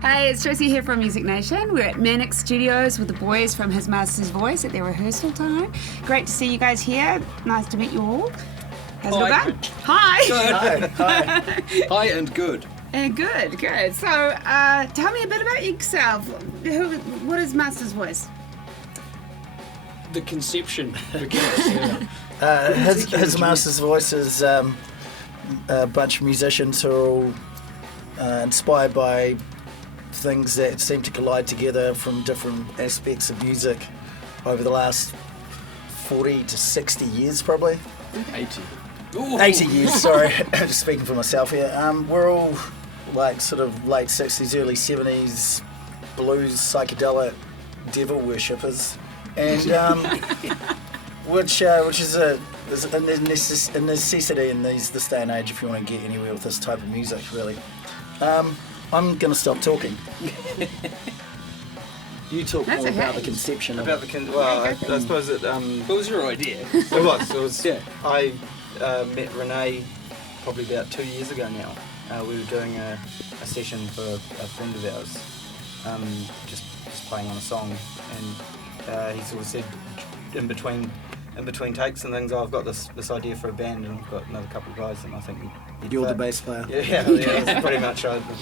Hey, it's Josie here from Music Nation. We're at Manic Studios with the boys from His Master's Voice at their rehearsal time. Great to see you guys here. Nice to meet you all. How's it going? Hi. Good. Hi. Hi and good. Good. So, tell me a bit about yourself. What is Master's Voice? The conception, I guess. His Master's Voice is a bunch of musicians who are all inspired by things that seem to collide together from different aspects of music over the last 40 to 60 years, probably. 80. Ooh. 80 years, sorry. Just speaking for myself here. We're all like sort of late 60s, early 70s blues, psychedelic devil worshippers. And which is a necessity in this day and age if you want to get anywhere with this type of music, really. I'm going to stop talking. You talk That's more okay. about the conception. I suppose it. What was your idea? It was. Yeah. I met Renee probably about 2 years ago now. We were doing a session for a friend of ours, just playing on a song, and he sort of said in between takes and things, I've got this idea for a band, and I've got another couple of guys, and I think You're the bass player. Yeah. It was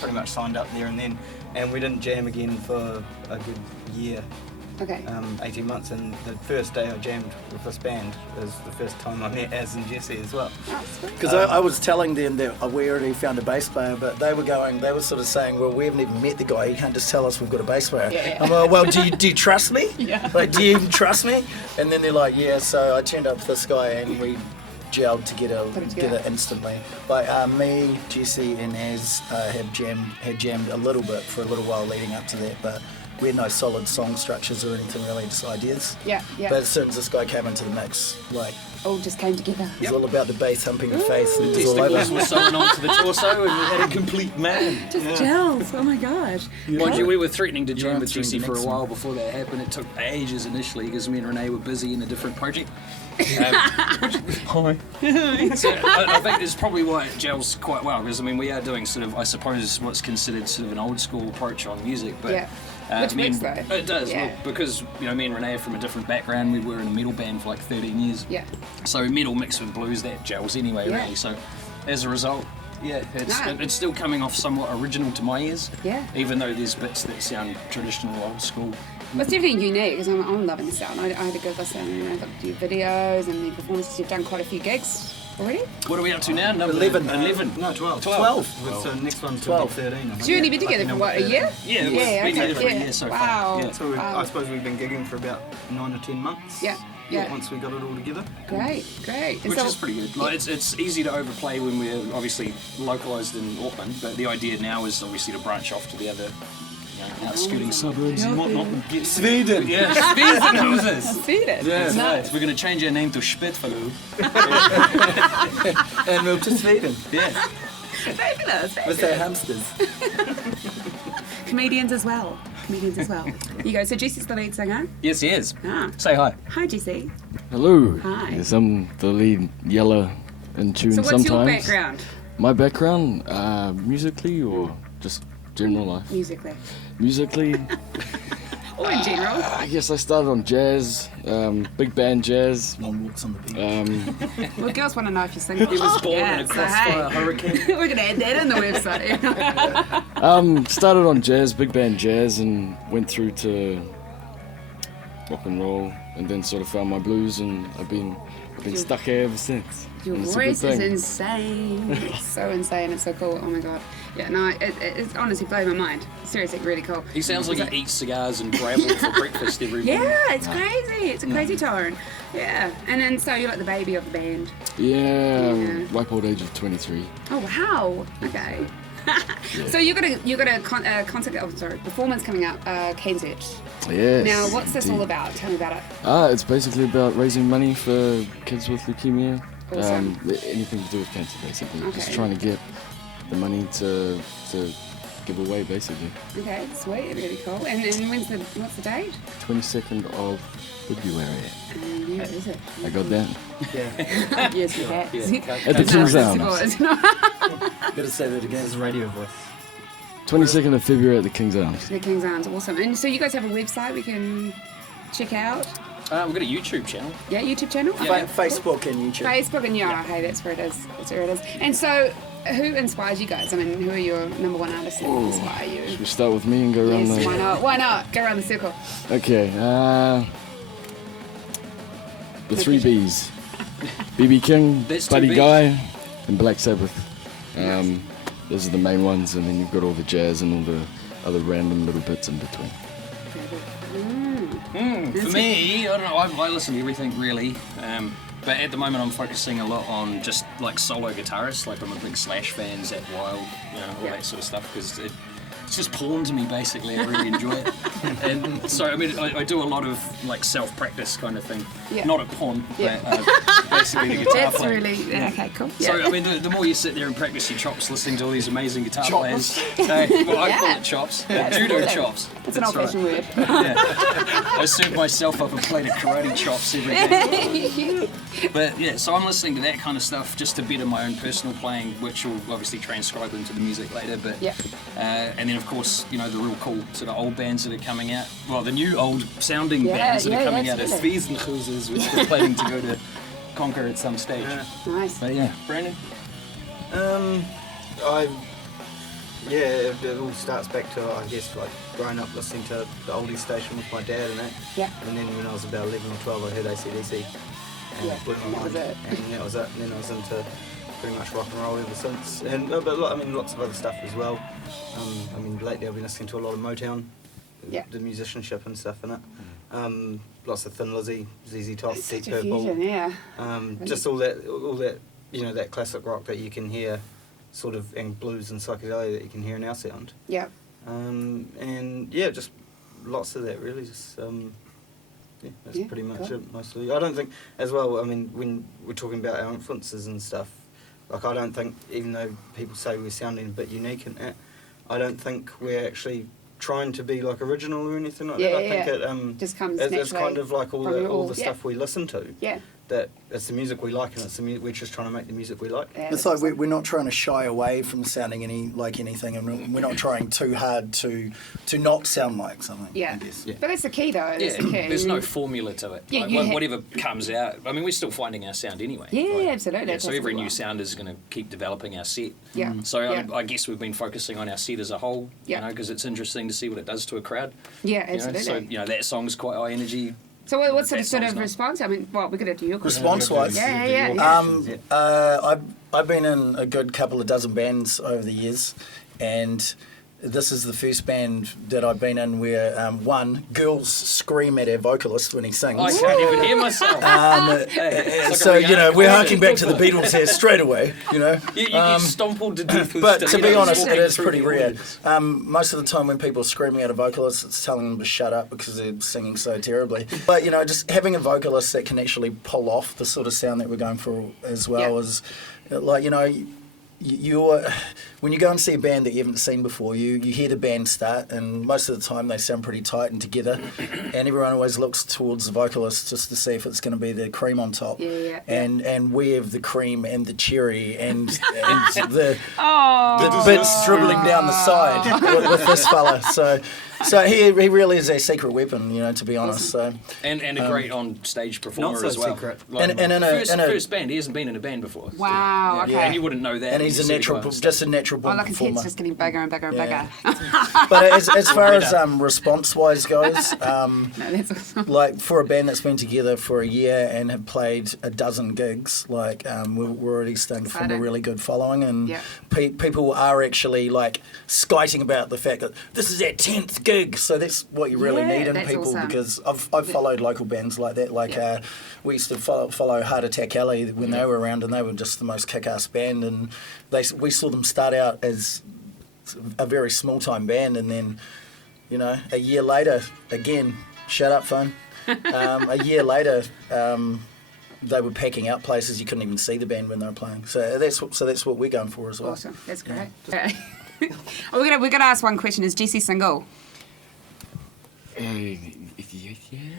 pretty much signed up there and then, and we didn't jam again for a good year. Okay. 18 months, and the first day I jammed with this band was the first time I met Az and Jesse as well. Because I was telling them that we already found a bass player, but they were sort of saying, well, we haven't even met the guy, you can't just tell us we've got a bass player. Yeah. I'm like, well, do you trust me? Yeah. Like, do you even trust me? And then they're like, yeah, so I turned up with this guy and we gelled together instantly. Like me, Jesse and Az had jammed a little bit for a little while leading up to that, but we had no solid song structures or anything really, just ideas. Yeah. But as soon as this guy came into the mix, like, All just came together. it was all about the bass humping the face and it was all Testicles over. were sewn onto the torso, and we had a complete man. Just gels. Oh my gosh. Mind you, we were threatening to jam with answering Jesse the for a next while one. before that happened. It took ages initially because me and Renee were busy in a different project. Hi. So I think that's probably why it gels quite well, because I mean we are doing sort of, I suppose, what's considered sort of an old school approach on music, but Yeah. Which me works, and- though. It does, Yeah. well, because me and Renee are from a different background. We were in a metal band for like 13 years. Yeah. So metal mixed with blues, that gels anyway, Yeah. really. So as a result, yeah, No. it's still coming off somewhat original to my ears. Yeah. Even though there's bits that sound traditional, old school. Well, it's definitely unique because I'm loving the sound. I had a good listen and I got to do videos and the performances. You've done quite a few gigs already. What are we up to now? Number 11. 11. No, 12. 12. So next one's 12. 13. I think. So you've only been together for what, a year? Yeah, we've Yeah, been together okay, for a yeah. year so Wow. far. Yeah. So I suppose we've been gigging for about 9 or 10 months. Yeah. Once we got it all together. Great. And Which so, is pretty good. Like, it's easy to overplay when we're obviously localised in Auckland, but the idea now is obviously to branch off to the other outscooting suburbs and whatnot. And get Sweden! Yeah, Sweden! Sweden. Yeah, Nice. we're going to change our name to Spitfalo. And moved to Sweden Yeah. Fabulous. with their hamsters. Comedians as well. You go. So Jesse's the lead singer. Yes, he is. Ah. Say hi. Hi, Jesse. Hello. Hi. Yes, I'm the lead yeller in tune So what's sometimes. your background My background, musically or just general life? musically? Musically, Or in general? I guess I started on jazz, big band jazz. Long walks on the beach. Well, girls want to know if you sing. He was born in a so crossfire hey. hurricane. We're going to add that in the website. Started on jazz, big band jazz, and went through to rock and roll, and then sort of found my blues, and I've been stuck here ever since. Your And it's a good voice is thing. insane. It's so insane. It's so cool. Oh my god. Yeah, no, it's honestly blowing my mind. Seriously, really cool. He sounds like he eats cigars and gravel for breakfast every morning. Yeah, it's crazy. It's a crazy tone. Yeah. And then so you're like the baby of the band. Yeah, Yeah. ripe old age of 23. Oh wow. Okay. So you got a performance coming up, Kensett. Yes. Now, what's this all indeed. about? Tell me about it. It's basically about raising money for kids with leukemia. Awesome. Anything to do with cancer, basically. Just Okay. trying to get the money to give away, basically. Okay, sweet, really cool. And then what's the date? 22nd of February. Yeah, is it? I got that. Yeah. Yes, you have. At the Two Sounds. Sounds. Better say that again. His radio voice. 22nd of February at the King's Arms. The King's Arms, awesome. And so you guys have a website we can check out? We've got a YouTube channel. Yeah, YouTube channel? Facebook and YouTube. Facebook and hey, that's where it is. That's where it is. And so, who inspires you guys? I mean, who are your number one artists that inspire you? Should we start with me and go around Yes, the... why not? Why not? Go around the circle. Okay, the 3 Bs. BB King, That's Buddy 2 Bs. Guy, and Black Sabbath. Those are the main ones, and then you've got all the jazz and all the other random little bits in between. For me, I don't know, I listen to everything really, but at the moment I'm focusing a lot on just like solo guitarists, like I'm a big Slash fan, Zach Wild, all that sort of stuff, because it's just porn to me basically. I really enjoy it. And so I mean I do a lot of like self-practice kind of thing. Yeah. Not at porn, Yeah. but basically the guitar That's playing. really, okay, cool. So Yeah. I mean, the more you sit there and practice your chops, listening to all these amazing guitar players. Well, I call it chops. Judo absolutely. chops. It's an That's old-fashioned word. I serve myself up a plate of karate chops every day. But yeah, so I'm listening to that kind of stuff just to better my own personal playing, which will obviously transcribe into the music later. But Yeah. and then of course, the real cool sort of old bands that are coming out. Well, the new old sounding bands that are coming out as absolutely. Wiesenhusers, which we're planning to go to conquer at some stage. Nice. But yeah, Brandon. It all starts back to, I guess, like growing up listening to the oldies station with my dad and that. Yeah. And then when I was about 11 or 12, I heard AC/DC. And it blew my that was mind. it. And that was it. And then I was into pretty much rock and roll ever since. And but lots of other stuff as well. Lately I've been listening to a lot of Motown, the musicianship and stuff in it. Lots of Thin Lizzy, ZZ Top, Deep Such a Purple. fusion, yeah. Just all that, that classic rock that you can hear, sort of, and blues and psychedelia that you can hear in our sound. Yeah. Just lots of that really. That's pretty much it mostly. I don't think, as well, when we're talking about our influences and stuff, like I don't think, even though people say we're sounding a bit unique in that, I don't think we're actually trying to be like original or anything like that. I think it just comes it's naturally kind of like all the yeah. stuff we listen to. Yeah. That it's the music we like, and it's we're just trying to make the music we like. Yeah, It's like we're not trying to shy away from sounding anything, and we're not trying too hard to not sound like something. Yeah. I guess. But that's the key, though. That's the key. There's no formula to it. Yeah, Like, whatever comes out. I mean, we're still finding our sound anyway. Yeah, absolutely. Yeah, so That's every what we new want. sound is going to keep developing our set. Yeah. So Yeah. I guess we've been focusing on our set as a whole. Yeah. Because it's interesting to see what it does to a crowd. Yeah, You know? absolutely. So that song's quite high energy. So what's the that sort song's of not- response? I mean, well, we're going to do your question. Response-wise, Yeah. I've been in a good couple of dozen bands over the years, and this is the first band that I've been in where girls scream at our vocalist when he sings. I can't even hear myself. So we're harking back to the Beatles here straight away. You get stompled to death with But to be stilettos honest, it walking is through pretty the rare. audience. Most of the time when people are screaming at a vocalist, it's telling them to shut up because they're singing so terribly. But, just having a vocalist that can actually pull off the sort of sound that we're going for as well is, like, when you go and see a band that you haven't seen before, you hear the band start, and most of the time they sound pretty tight and together, and everyone always looks towards the vocalist just to see if it's going to be the cream on top. And we have the cream and the cherry and the bits dribbling down the side with this fella. So he really is our secret weapon, to be honest. So And a great on stage performer Not so as well. secret. Like, And in a- first band, he hasn't been in a band before. Wow, okay. And you wouldn't know that. and he's You see the guy. just a natural Oh, born look, his performer. head's just getting bigger and bigger and Yeah. bigger. But as far as response-wise goes, No, that's awesome. like for a band that's been together for a year and have played a dozen gigs, like we're already starting to form a Exciting. really good following, and Yeah. people are actually like skiting about the fact that this is our 10th gig. So that's what you really Yeah, need in that's people, awesome. because I've followed local bands like that. Like we used to follow Heart Attack Alley when they were around, and they were just the most kick-ass band, and we saw them start out as a very small time band, and then a year later, again, shut up phone. A year later, they were packing out places you couldn't even see the band when they were playing. So that's what we're going for as well. Awesome. That's great. We're gonna ask one question. Is Jesse single? Yes.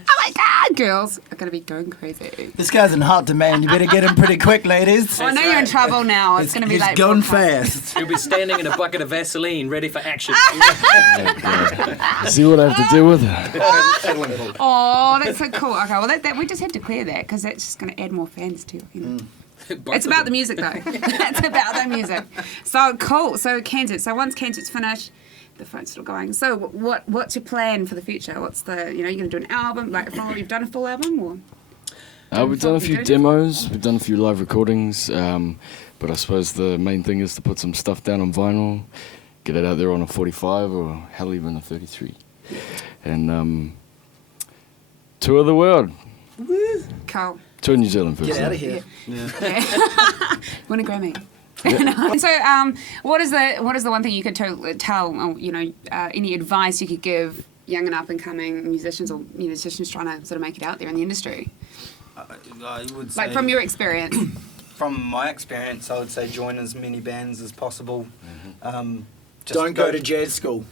Oh, my God, girls are going to be going crazy. This guy's in hot demand. You better get him pretty quick, ladies. I know you're in trouble now. It's going to be He's like going broadcast. fast. You'll be standing in a bucket of Vaseline, ready for action. See what I have to deal with? Oh, that's so cool. Okay, well, that we just had to clear that because that's just going to add more fans to it. It's about the music, though. It's about the music. So cool. So Kansas. So once Kansas finished, the phone's still going. So what's your plan for the future? What's the you're going to do an album? Like you've done a full album, or? We've done a few demos. We've done a few live recordings. But I suppose the main thing is to put some stuff down on vinyl, get it out there on a 45 or hell even a 33, and tour the world. Woo. Cool. Tour New Zealand first. Get out of here. Win a Grammy. So, what is the one thing you could tell? Any advice you could give young and up and coming musicians or musicians trying to sort of make it out there in the industry? I would say, Like from your experience. From my experience, I would say join as many bands as possible. Don't go to jazz school.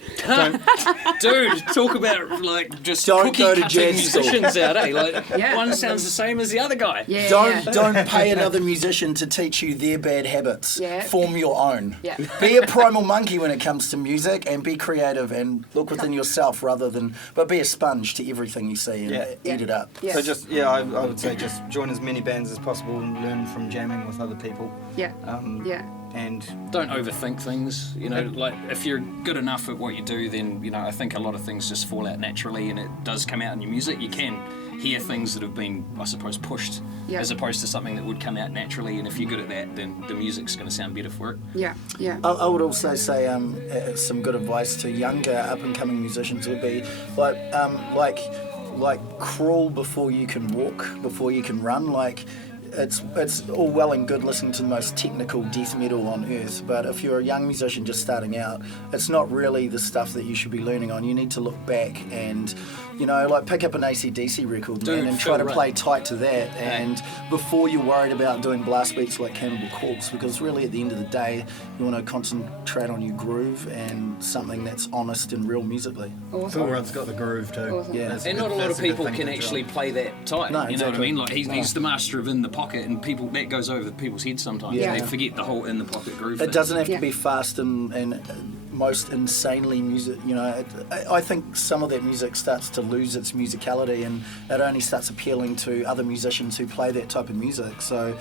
Dude, talk about like just Don't cookie go to cutting jazz school. musicians out, eh? Like Yeah. one sounds the same as the other guy. Yeah. Don't pay another musician to teach you their bad habits. Yeah. Form your own. Yeah. Be a primal monkey when it comes to music, and be creative and look within yourself but be a sponge to everything you see and eat it up. Yeah. So I would say just join as many bands as possible and learn from jamming with other people. Yeah. Yeah. And Don't overthink things, like if you're good enough at what you do, then, I think a lot of things just fall out naturally and it does come out in your music. You can hear things that have been, I suppose, pushed as opposed to something that would come out naturally, and if you're good at that, then the music's going to sound better for it. Yeah. Yeah. I would also say some good advice to younger up-and-coming musicians would be like crawl before you can walk, before you can run. Like it's all well and good listening to the most technical death metal on earth, but if you're a young musician just starting out, it's not really the stuff that you should be learning on. You need to look back and pick up an AC/DC record, man, and try to play tight to that, and before you're worried about doing blast beats like Cannibal Corpse, because really at the end of the day you want to concentrate on your groove and something that's honest and real musically. Awesome. Cool Rudd's got the groove too. Awesome. Yeah. That's And good- not a lot that's of good people thing can to actually try. play that tight. No, You know what I exactly. mean? Like he's the master of in the pocket, and people that goes over people's heads sometimes. Yeah. They forget the whole in the pocket groove. It thing. doesn't have Yeah. to be fast and most insanely music. I think some of that music starts to lose its musicality, and it only starts appealing to other musicians who play that type of music. So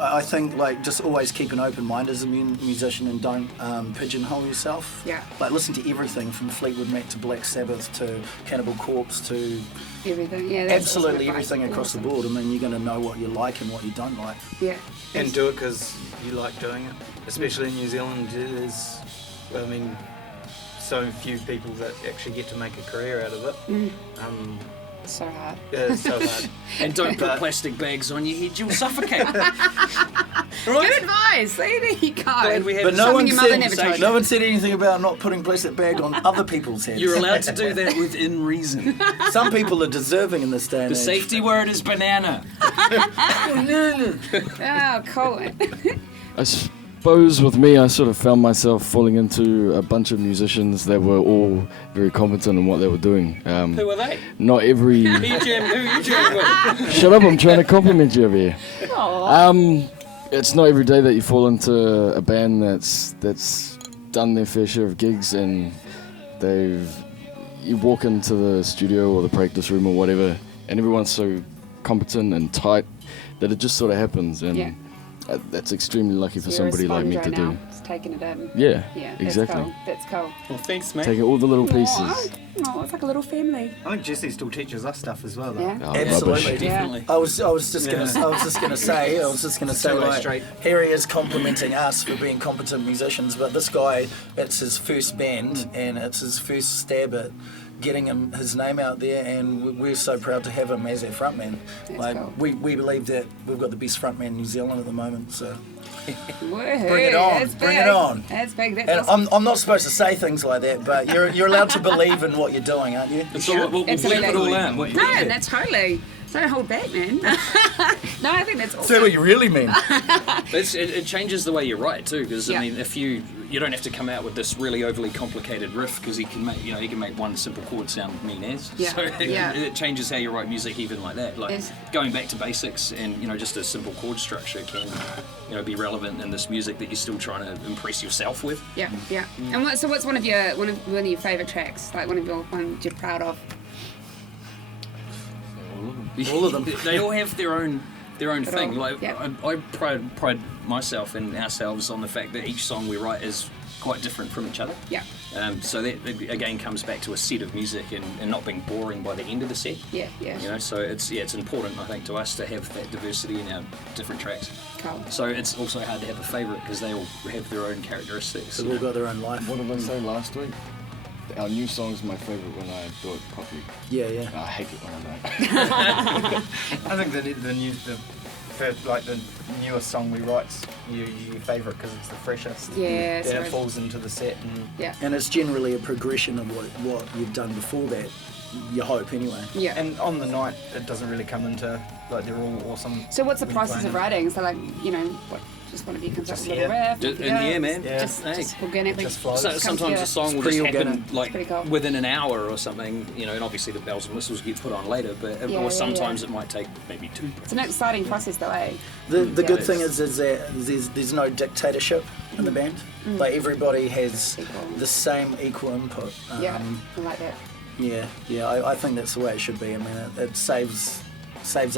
I think just always keep an open mind as a musician and don't pigeonhole yourself. Yeah. Listen to everything from Fleetwood Mac to Black Sabbath to Cannibal Corpse to Everything. Yeah. That's absolutely awesome advice. everything across the board, and then you're going to know what you like and what you don't like. Yeah. and do it because you like doing it. Especially in New Zealand, there's, so few people that actually get to make a career out of it. So hard. Yeah, it's so hard. And don't put plastic bags on your head, you'll suffocate. Good advice. See, there you go. Glad we had But this no one, your mother never told said, you. no one said anything about not putting plastic bag on other people's heads. You're allowed to do that within reason. Some people are deserving in this day and The age. safety word is banana. Oh, cool. I suppose with me, I sort of found myself falling into a bunch of musicians that were all very competent in what they were doing. Who are they? Not every... Who you jamming with? Shut up, I'm trying to compliment you over here. It's not every day that you fall into a band that's done their fair share of gigs and you walk into the studio or the practice room or whatever, and everyone's so competent and tight that it just sort of happens, and Yeah. that's extremely lucky for You're a somebody like me sponge to right do. now. Just taking it in. Yeah, Yeah, exactly. That's cool. Well, thanks, mate. Taking all the little pieces. Oh, it's like a little family. I think Jesse still teaches us stuff as well, though. Yeah. Oh, Absolutely. rubbish. Definitely. I was just gonna say Two-way like, street. here he is complimenting us for being competent musicians, but this guy, it's his first band and it's his first stab at getting his name out there, and we're so proud to have him as our frontman. That's cool. We believe that we've got the best frontman in New Zealand at the moment, so Woohoo, Bring it on, that's bring big. it on. That's big. That's and awesome. I'm not supposed to say things like that, but you're allowed to believe in what you're doing, aren't you? So we'll bleep it all out. We'll No, bleep it. that's totally. So don't hold back, man. No, I think that's awesome. Say what you really mean. It changes the way you write too, because Yeah. I mean, if you you don't have to come out with this really overly complicated riff because he can make one simple chord sound mean as. Yeah. So Yeah. it changes how you write music even like that. Like Yes. going back to basics and just a simple chord structure can be relevant in this music that you're still trying to impress yourself with. Yeah, yeah. And what's one of your favourite tracks? Like one you're proud of? All of them. They all have their own thing. all- Like yeah. I pride myself and ourselves on the fact that each song we write is quite different from each other. Yeah. So that again comes back to a set of music and not being boring by the end of the set. Yeah, yeah. So it's important, I think, to us to have that diversity in our different tracks. Cool. So it's also hard to have a favourite because they all have their own characteristics. They've all got their own life. What did I say last week? Our new song's my favourite when I do it properly. Yeah, yeah. I hate it when I don't. I think the newest song we write's your favourite because it's the freshest. Yeah, Then so- it falls into the set and Yeah. And it's generally a progression of what you've done before that. You hope, anyway. Yeah. and on the night it doesn't really come into like they're all awesome. So what's the when you're process of playing writing? So like, just want to be Just a little here. riff. In the air, man. Yeah. Just organically. Just flows. So Comes sometimes a song will It's just pretty happen organic. like pretty cool. within an hour or something, and obviously the bells and whistles get put on later, but Yeah, or sometimes yeah. it might take maybe 2. It's an exciting process though, eh? The Yeah. good thing is that there's no dictatorship in the band. Like everybody has Equal. the same equal input. Yeah, I like that. Yeah. I think that's the way it should be. I mean, it saves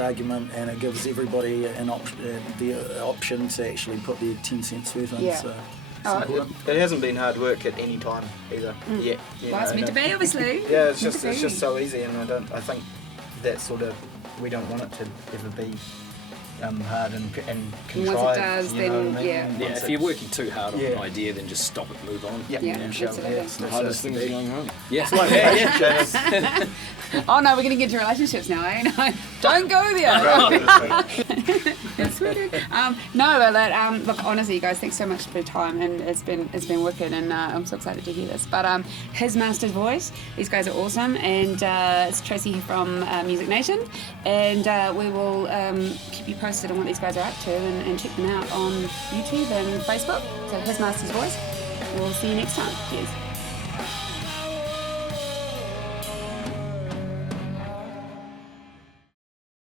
argument and it gives everybody the option to actually put their 10 cents worth in. Yeah. So Oh, It hasn't been hard work at any time either. Yeah. well, it's meant to be, obviously. Yeah, it's Meant to just be. so easy, and I think that sort of we don't want it to ever be hard and contrived. does, you know then, what I mean? yeah. Yeah, Once if you're working too hard on Yeah. an idea, then just stop it, move on. Yeah, Yeah, sure, absolutely. it's The hardest thing is going home. Yeah. yeah. Oh no, we're gonna get into relationships now, eh? No, don't go there. It's weird. No, but look, honestly, you guys, thanks so much for your time, and it's been wicked, and I'm so excited to hear this. But his master's voice, these guys are awesome, and it's Tracy from Music Nation, and we will keep you posted on what these guys are up to, and check them out on YouTube and Facebook. So his master's voice. We'll see you next time. Cheers.